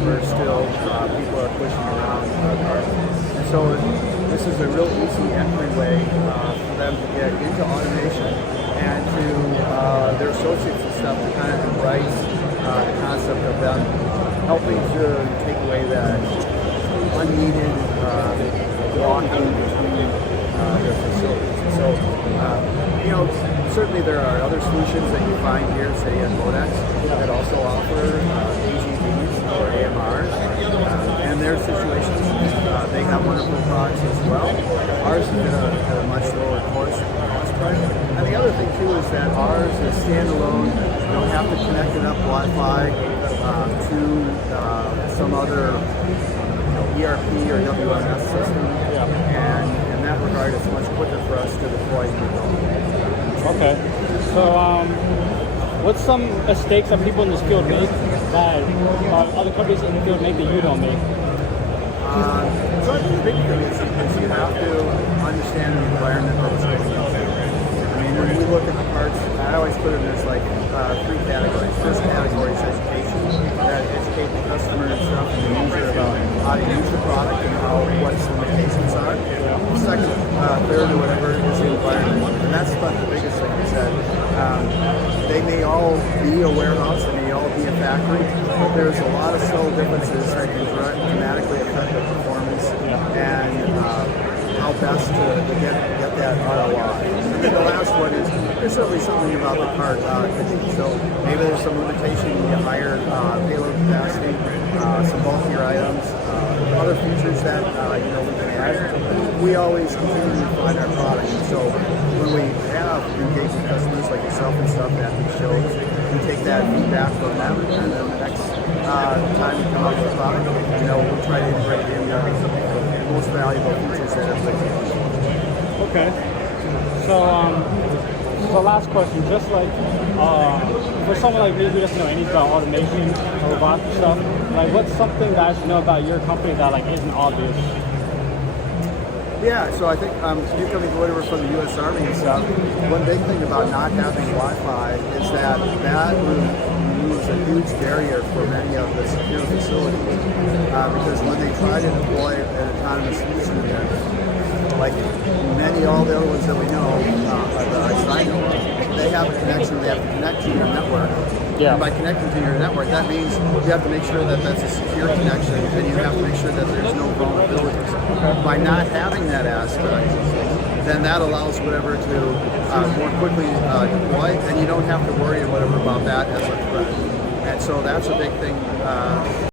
however, still people are pushing around cars. And so this is a real easy entryway for them to get into automation and to their associates and stuff to kind of embrace the concept of them helping to take away that unneeded walking between their facilities. So, certainly there are other solutions that you find here, say at Modex, that also offer AGVs or AMRs, and their situations, they have wonderful products as well. Ours is at a much lower cost price. And the other thing too is that ours is standalone. You don't have to connect it up Wi-Fi to some other ERP or WMS system, and in that regard, it's much quicker for us to deploy. Okay, so what's some mistakes that people in this field make that other companies in the field make that you don't make? So I think the big thing is you have to understand the environment that it's going into. I mean, when we look at the parts, I always put it as like three categories. First category is education, that educate the customer and stuff and the user about how to use the product and what its limitations are. Second, third, or whatever, is the environment. And that's about the biggest thing is that they may all be a warehouse, they may all be a factory, but there's a lot of subtle differences that can dramatically affect the performance and how best to get that ROI. And then the last one is there's certainly something about the part so maybe there's some limitation in the higher payload capacity, some bulkier items, other features that we can add. We always continue to refine our product. So when we have engaged with customers like yourself and stuff at these shows, we take that feedback from them, and then the next time we come out with a product, we'll try to integrate in the most valuable features that everybody can. Okay. So last question, just like for someone like me who doesn't know anything about automation or robotics and stuff, like what's something that I should know about your company that like isn't obvious? Yeah, so I think you coming deliver from the U.S. Army and stuff, one big thing about not having Wi-Fi is that removes a huge barrier for many of the secure facilities because when they try to deploy an autonomous solution there, like all the other ones that we know, I know, they have a connection, they have to connect to your network. Yeah. And by connecting to your network, that means you have to make sure that that's a secure connection, and you have to make sure that there's no vulnerabilities. Okay. By not having that aspect, then that allows whatever to more quickly deploy, and you don't have to worry or whatever about that as a threat. And so that's a big thing